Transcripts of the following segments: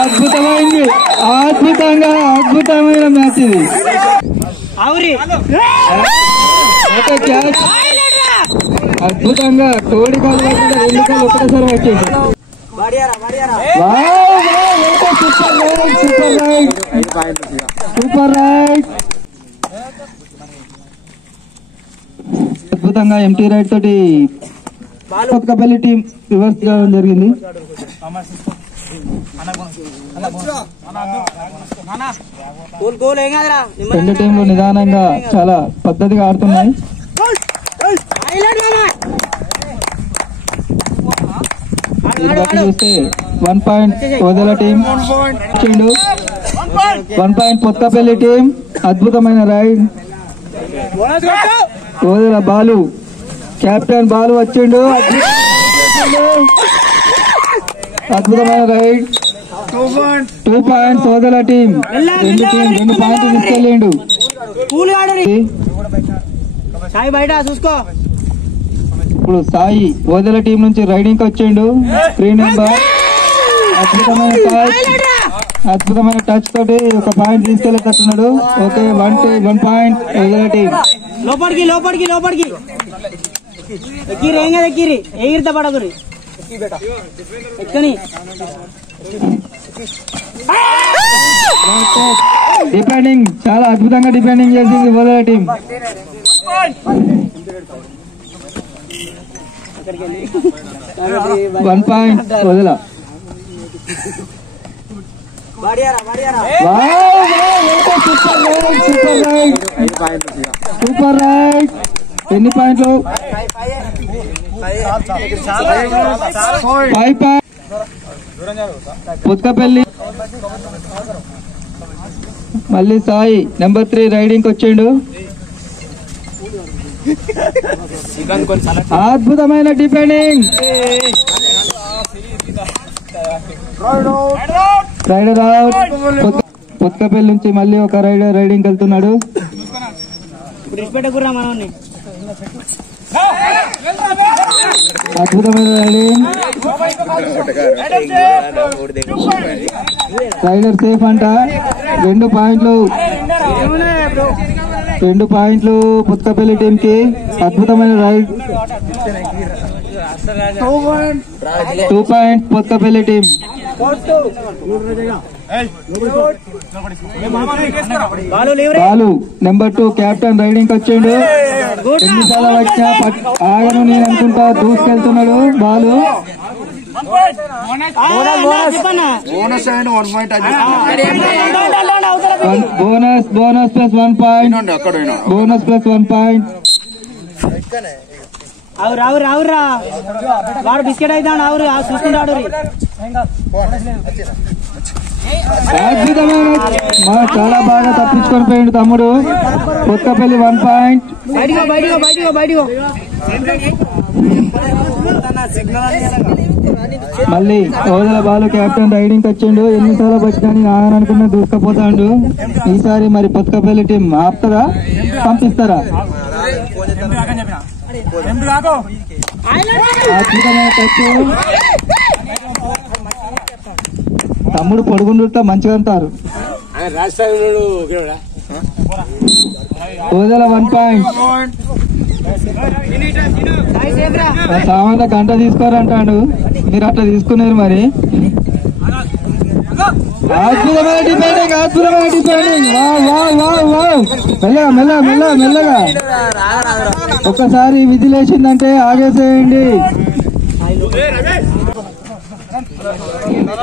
అద్భుతమైంది, అద్భుతమైన మ్యాచ్ ఇది. అద్భుతంగా కోడి కాలు రెండు కాలు ఒకటేసారి వచ్చేసి సూపర్ రైట్. అద్భుతంగా ఎంటీ రైట్ తోటి కొత్తపల్లి టీం రివర్స్ కావడం జరిగింది. రెండు టీంలు నిదానంగా చాలా పద్ధతిగా ఆడుతున్నాయి. చూస్తే 1 point Odela team, 1 point Kothapalli team. అద్భుతమైన రైడ్. ఓదెల బాలు, కెప్టెన్ బాలు వచ్చిండు. అద్భుతమైన రైడ్. 2 points Odela team. 2 పాయింట్లు తీసుకెళ్ళిండు. ఇప్పుడు సాయి ఓదెల టీం నుంచి రైడింగ్ వచ్చిండు. 3 నెంబర్. అద్భుతమైన టచ్ తోటి ఒక పాయింట్ తీసుకెళ్ళేటట్టున్నాడు. Okay, 1 point Odela team. లోపలికి ఎగిరిత పడగురి డిపెండింగ్ చాలా అద్భుతంగా డిపెండింగ్ చేసింది Odela team. 1 point Odela. Super right. ఎన్ని పాయింట్లు? 5 పాయింట్. పుత్కపల్లి మళ్ళీ సాయి నెంబర్ 3 రైడింగ్ వచ్చిండు. అద్భుతమైన డిపెండింగ్. Rider out. పుత్కపల్లి నుంచి మళ్ళీ ఒక రైడర్ రైడింగ్ వెళ్తున్నాడు. అద్భుతమైన రైడింగ్. రైడర్ సేఫ్ అంట. 2 పాయింట్లు పుత్కపల్లి టీం కి. అద్భుతమైన raid. 2 point Puthkapalli team. Balu number 2 captain raiding వచ్చిండు. ఎన్నిసార్లు వచ్చినా ఆగను నేను అనుకుంటా దూసుకెళ్తున్నాడు Balu. Bonus plus 1 point. Bonus plus 1 point. అవురా వాడు బిస్కెట్ అయితే చూసుకుంటాడు. చాలా బాగా తప్పించుకొని పోయిండు తమ్ముడు. కొత్తపల్లి 1 పాయింట్. మళ్ళీ ఓదెల బాలు కెప్టెన్ రైడింగ్ వచ్చిండు. ఎన్నిసార్లు వచ్చినా ఆయన అనుకున్న దూసుకపోతాడు. ఈసారి మరి కొత్తపల్లి టీం ఆపుతారా, పంపిస్తారా? అద్భుతమైన టచ్. తమ్ముడు పొడుగుండుతో మంచిగా అంటారు. ఓదెల 1 పాయింట్. సామాన్య గంట తీసుకోరంటాడు. మీరు అట్లా తీసుకున్నారు మరి. అద్భుతమైన డిపెండింగ్. మెల్లగా ఒక్కసారి విజిలేసిందంటే ఆగేసేయండి.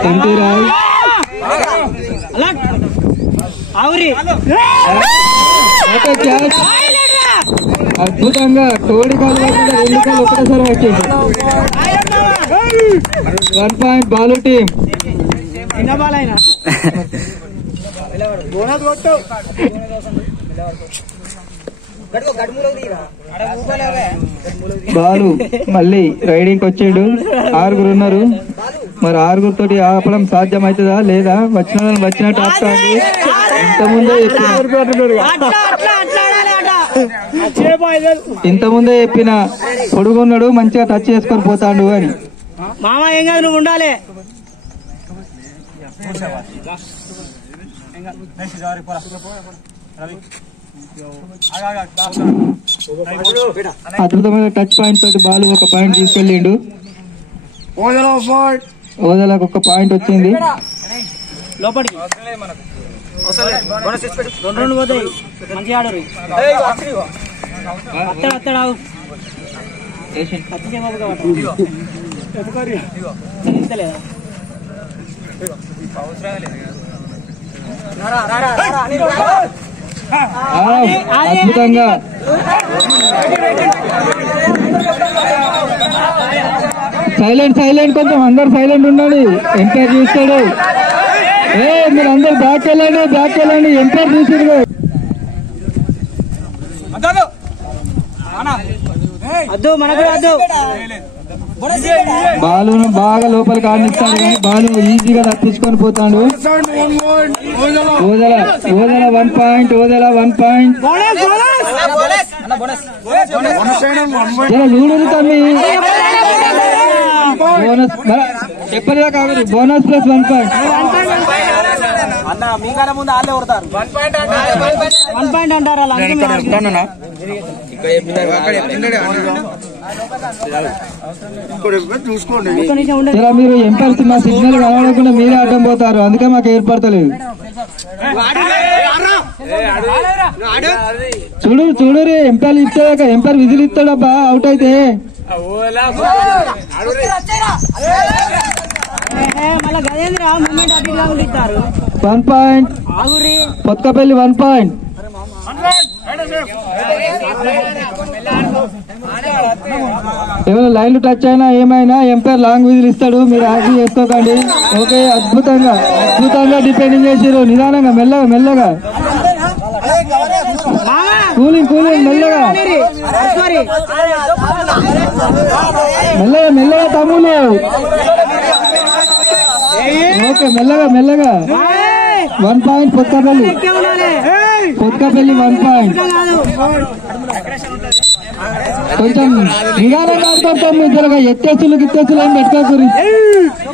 ఎంటీ రాయ్. అద్భుతంగా కోడి కాలు 2 కాలు ఒకటేసారి వచ్చేసి 1 పాయింట్ బాలు టీం. బాలు మళ్ళీ రైడింగ్ వచ్చాడు. 6 ఉన్నారు. మరి 6 తోటి ఆపడం సాధ్యం అవుతుందా లేదా? వచ్చినట్టు ఆపుతాడు. ఇంతకుముందే ఇంతకుముందే చెప్పిన పొడుగున్నాడు మంచిగా టచ్ చేసుకొని పోతాడు అని. మామ ఏం కాదు, నువ్వు ఉండాలి. అద్భుతమైన టచ్ పాయింట్ తోటి బాల్ ఒక పాయింట్ తీసుకెళ్ళిండు. ఓదలకు ఒక పాయింట్ వచ్చింది. లోపలికి రెండు పోతాయి, మంచిగా ఆడరు. అత్తడావు అద్భుతంగా సైలెంట్ కొంచెం అందరు సైలెంట్ ఉండండి. ఎంపైర్ చూస్తాడు. మీరు అందరు బ్యాక్ వెళ్ళండి. ఎంపైర్ చూసారు. బాలును బాగా లోపలికి ఆడిస్తాడు కానీ బాలు ఈజీగా తప్పించుకొని పోతాడు. ఓదల 1 పాయింట్. చూడు తమ్మి, బోనస్ చెప్పలేదా కాదు. Bonus plus 1 point. One point అంటారా? మీరు ఎంపైర్స్ మా సిగ్నల్ కనబడకుండా మీరే అడ్డం పోతారు, అందుకే మాకు ఏర్పడతలేదు. చూడు రే ఎంపైర్ ఇస్తాక ఎంపైర్ విజిల్ ఇస్తాడబ్బా అవుట్ అయితే. మళ్ళా గజేంద్ర మూమెంట్ అటు ఇస్తారు. 1 పాయింట్. కొత్తపల్లి 1 పాయింట్. ఏమైనా లైన్లు టచ్ అయినా ఏమైనా ఎంపైర్ లాంగ్ విజిల్ ఇస్తాడు, మీరు ఆగి చేసుకోకండి. ఓకే, అద్భుతంగా డిపెండింగ్ చేసారు. నిదానంగా మెల్లగా కూలింగ్ మెల్లగా తమ్ములు. ఓకే, మెల్లగా 1 పాయింట్. కొత్తపల్లి 1 పాయింట్. కొంచెం నిదానంగా ఆడుతాం. ఇద్దరుగా ఎత్తేసులు ఏం పెట్టుకోకూరి,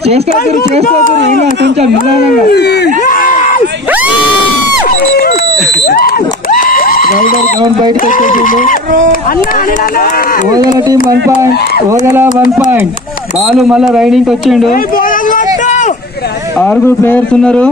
చేసుకోకూరి ఏం కాదు, కొంచెం నిదానంగా. రైడర్ గ్రౌండ్ బయటకు వచ్చేసింది. Odela team 1 point. 1 point. Balu మళ్ళా రైడింగ్ వచ్చిండు. 6 ప్లేయర్స్ ఉన్నారు.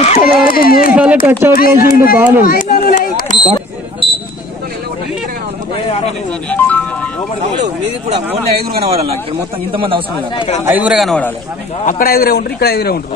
ఇప్పటి వరకు 3 సార్లు టచ్ అవుట్ చేసిండు బాలు. మీది కూడా ఓన్లీ 5 కనబడాలి. ఇక్కడ మొత్తం ఇంతమంది అవసరం లేదు. 5 కనబడాలి. అక్కడ 5 ఉంటారు, ఇక్కడ 5 ఉంటారు.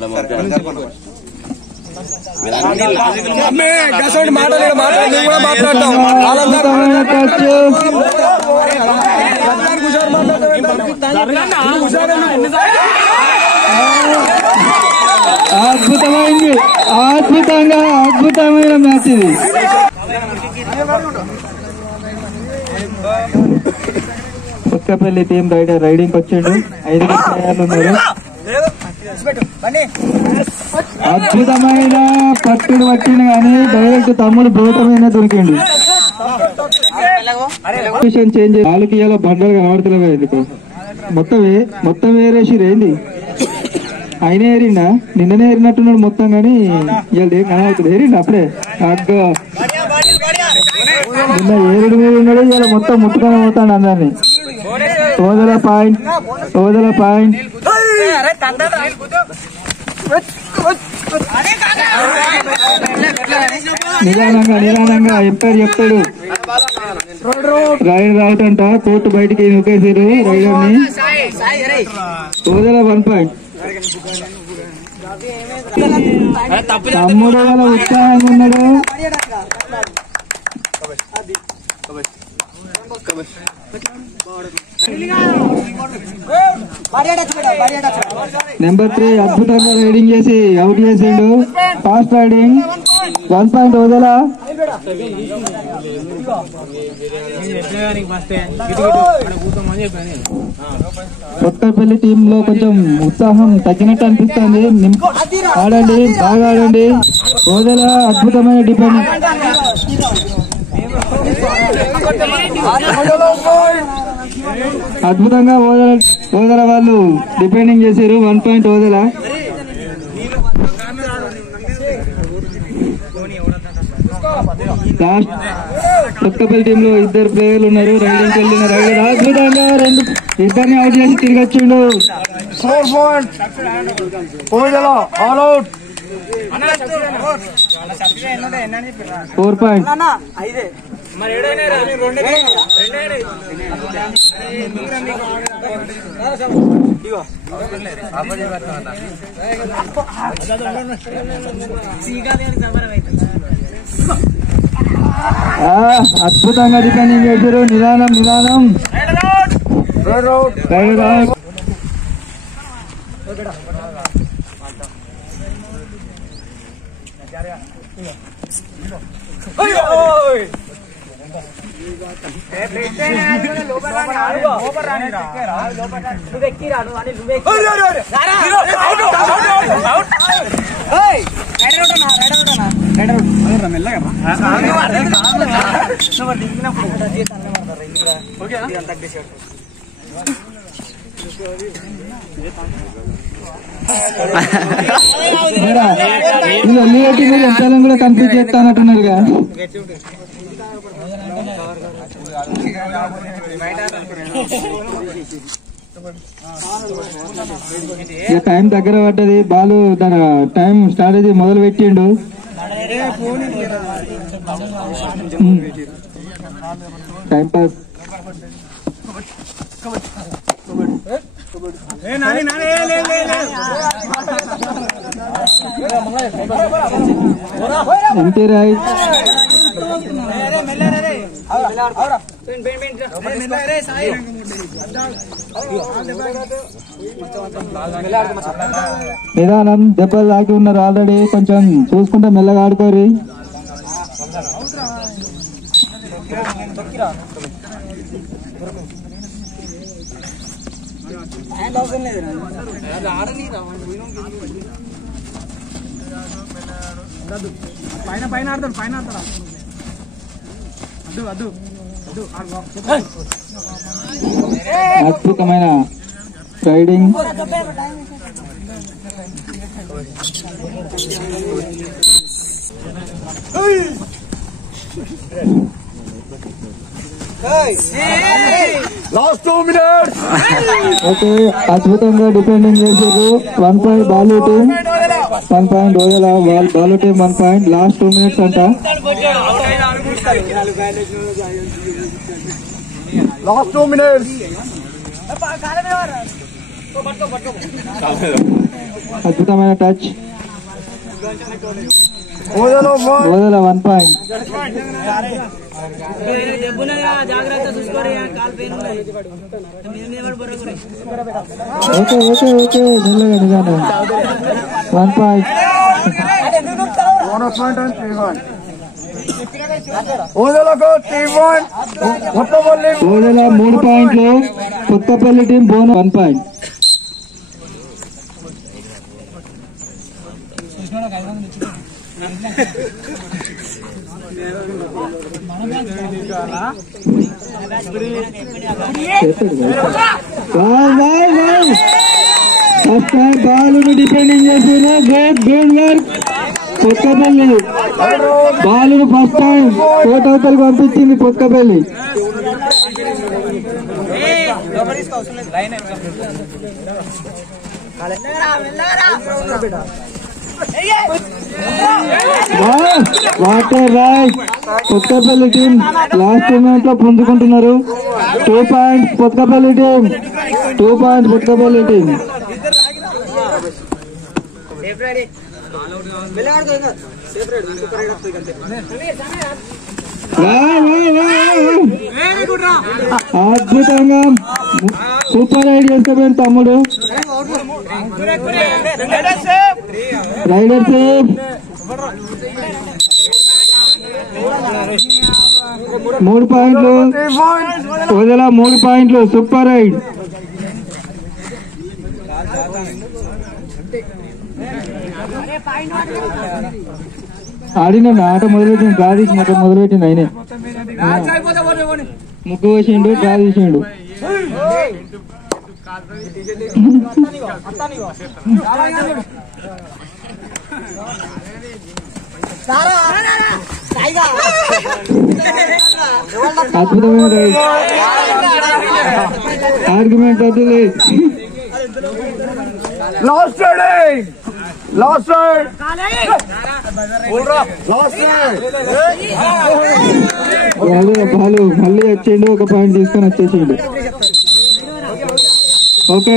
అద్భుతమైన మ్యాచ్ ఇది. కొత్తపల్లి టీం రైడింగ్ వచ్చాడు. 5 ప్లేయర్లు ఉన్నారు. అద్భుతమైన పట్టుడు పట్టిన కానీ డైరెక్ట్ తమ్ముడు భూతమైన దొరికిండు. చేంజ్ వాళ్ళకి ఇలా బండలు కనబడుతున్నాయి ఎందుకు. మొత్తం వేరేసిరేంది. ఆయన ఏరిండా, నిన్ననే ఏరినట్టున్నాడు మొత్తం కానీ ఇవాళ ఏం కనబడుతుంది. ఏరిండు అప్పుడే అగ్గ నిన్న ఏరుడు మీద ఉన్నాడు, ఇవాళ మొత్తం ముట్టుకొని పోతాడు అందరినీ. ఓదల పాయింట్. నిదానంగా ఎంపైర్ చెప్తాడు. రైడర్ అవుట్ అంట. కోర్టు బయటికి నొక్కేసారు రైడర్ ని. ఓదల 1 పాయింట్. తమ్ముడు వాళ్ళ ఉత్సాహంగా ఉన్నాడు. నెంబర్ 3 అద్భుతంగా రైడింగ్ చేసి అవుట్ చేసిండు. Fast riding. 1 point Odela. Kothapalli team లో కొంచెం ఉత్సాహం తగ్గినట్టు అనిపిస్తుంది. ఆడండి, బాగా ఆడండి. ఓదెల అద్భుతమైన డిఫెండింగ్. అద్భుతంగా ఓదెల వాళ్ళు డిఫెండింగ్ చేశారు. 1 point Odela. Last Kothapalli team లో 2 ప్లేయర్లు ఉన్నారు. రైడింగ్ వెళ్ళిన రైడర్ అద్భుతంగా ఇద్దరిని అవుట్ చేసి తిరిగి వచ్చిండు. 4 పాయింట్. అద్భుతంగా డిఫెండింగ్ చేశారు. నిదానం నిదానం. Rider out. ఎంతలం కూడా కంప్లీట్ చేస్తానంటున్నారుగా. టైం దగ్గర పడ్డది. బాలు తన టైం స్ట్రాటజీ మొదలు పెట్టిండు. Time pass. Empty right. నిదానం. దెబ్బలు తాకి ఉన్నారు ఆల్రెడీ. కొంచెం చూసుకుంటే మెల్లగా ఆడుకోరి. పైన ఆడతాడు, పైన ఆడతాడు. అద్భుతమైన రైడింగ్. Last 2 minutes. ఓకే, అద్భుతంగా డిఫెండింగ్ చేశారు. 1 point Balu team, 1 point Odela. Balu team 1 point. Last 2 minutes అంట. Last 2 minutes. అద్భుతమైన టచ్. ఓదెల 1 పాయింట్. జాగ్రత్త చూసుకోరు. కాల్ పెయిన్ ఓకే ఓకే ఓకే, మెల్లగా నిజాను. 1 పాయింట్. ఓదెలకు 3 ఓదెల 3 పాయింట్లు. Kothapalli team bonus 1 point. First time బాలును డిఫెండింగ్ చేస్తున్నా. Good work Kothapalli. బాలును ఫస్ట్ టైం కోట అవతలకు పంపించింది Kothapalli. Water right. Kothapalli team last tournament లో పుంజుకుంటున్నారు. 2 points Kothapalli team. 2 points Kothapalli team. అద్భుతంగా సూపర్ రైడ్ చేస్తాడు తమ్ముడు. Rider safe. 3 పాయింట్లు వదల 3 పాయింట్లు సూపర్ రైడ్ ఆడిన ఆట మొదలుపెట్టిండు డ్రా తీసి మొత్తం మొదలుపెట్టిండు ఆయనే ముగ్గు వేసిండు డ్రా తీసిండు అద్భుతమైన రైడ్ ఆర్గ్యుమెంట్ వద్దులే Last riding. Last ride. Last ride. Balu మళ్ళీ వచ్చిండు ఒక పాయింట్ తీసుకొని వచ్చేసిండు ఓకే